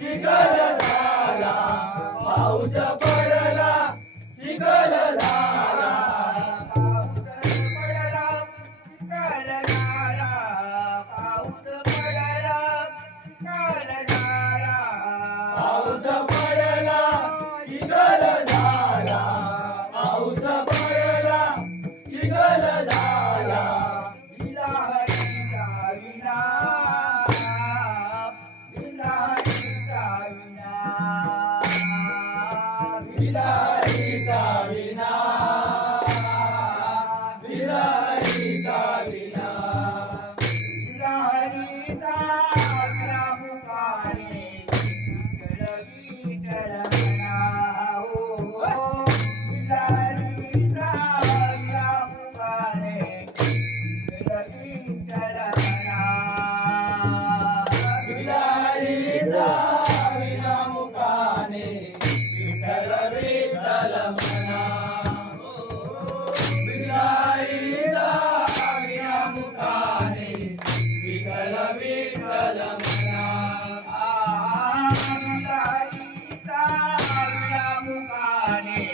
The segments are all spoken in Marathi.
चिखल झाला पाऊस पडला चिखल झाला पाऊस पडला चिखल झाला पाऊस पडला चिखल झाला पाऊस पडला चिखल झाला पाऊस पडला चिखल झाला विना हरीचा विना विना हरीचा विना विलाईचा विना विलाईचा विना विना हरीचा विना मुखाने विठ्ठल विठ्ठल म्हणा हो विना हरीचा विना मुखाने विठ्ठल विठ्ठल म्हणा विलाईचा विना मुखाने विठ्ठल विठ्ठल म्हणा विलाईचा विना मुखाने विठ्ठल विठ्ठल म्हणा विलाईचा विना मुखाने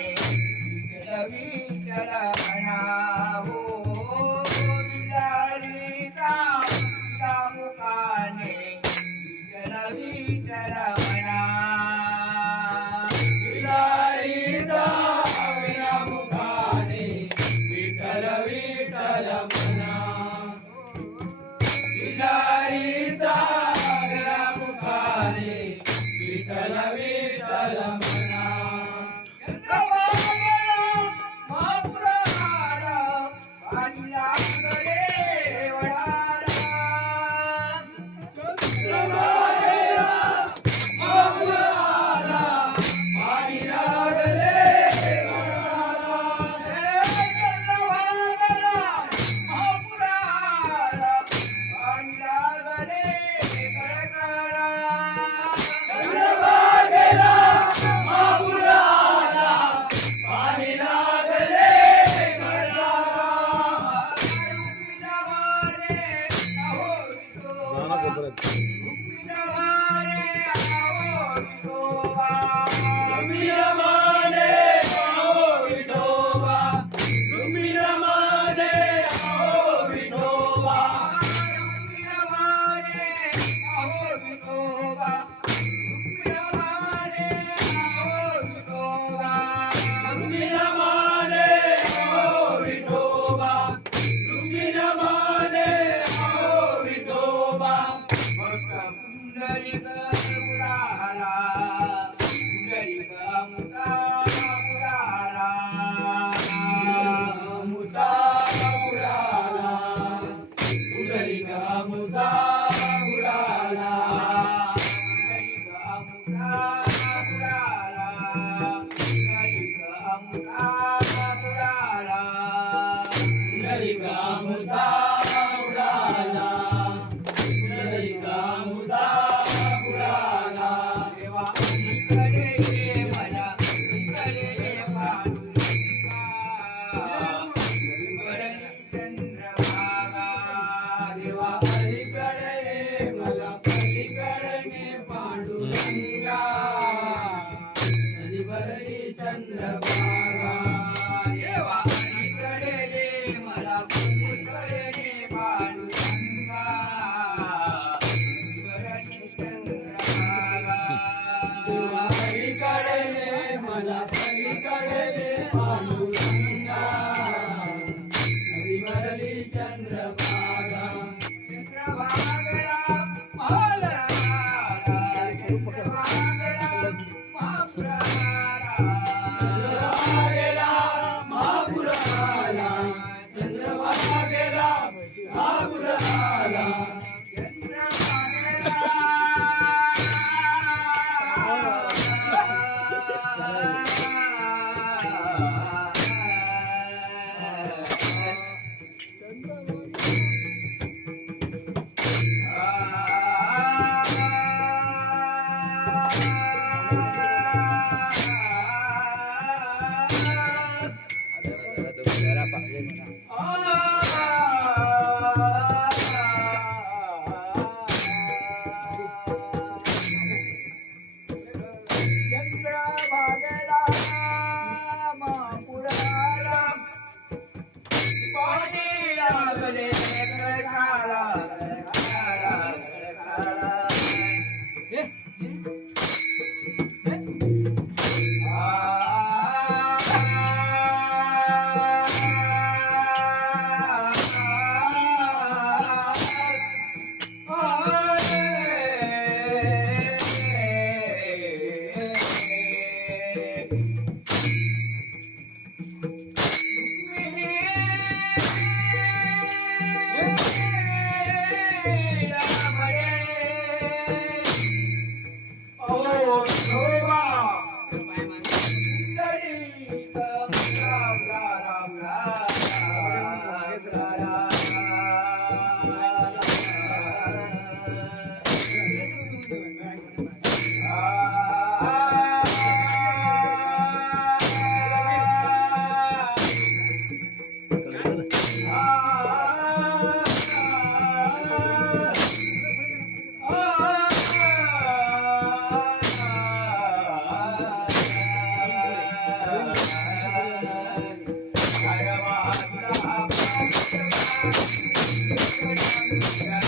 विठ्ठल विठ्ठल म्हणा हो विलाईचा विना मुखाने विठ्ठल विठ्ठल म्हणा विलाईचा विना मुखाने विठ्ठल विठ्ठल म्हणा विलाईचा विना मुखाने विठ्ठल विठ्ठल म्हणा चंद्रभागेला महापुरा आला पाणी लागले वडाला चंद्रभागेला महापूर आला पाणी लागले वडाला चंद्रभागेला महापुरा आला पाणी लागले कडकडा चंद्रभागेला महापूर आला पाणी लागले वडाला तुम्ही रमाने आहो विठोबा तुम्ही रमाने आहो विठोबा तुम्ही रमाने आहो विठोबा तुम्ही रमाने आहो विठोबा मुसा बुडाला पुंडलिका मुसा बुडाला पुंडलिका मुसा बुडाला पुंडलिका मुसा बुडाला देवा पलीकडे ये मला पलीकडे पांडुरंगा नदीवरली चंद्रभागा देवा पलीकडे ये मला पलीकडे ये पांडुरंगा नदीवरली चंद्रभागा देवा पलीकडे ये मला पलीकडे ये पांडुरंगा नदीवरली चंद्रभागा चंद्रभागेला महापुरा चंद्रभागेला महापूर आला चंद्रभागेला महापूर आला पांडुरंगा